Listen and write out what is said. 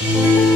Bye.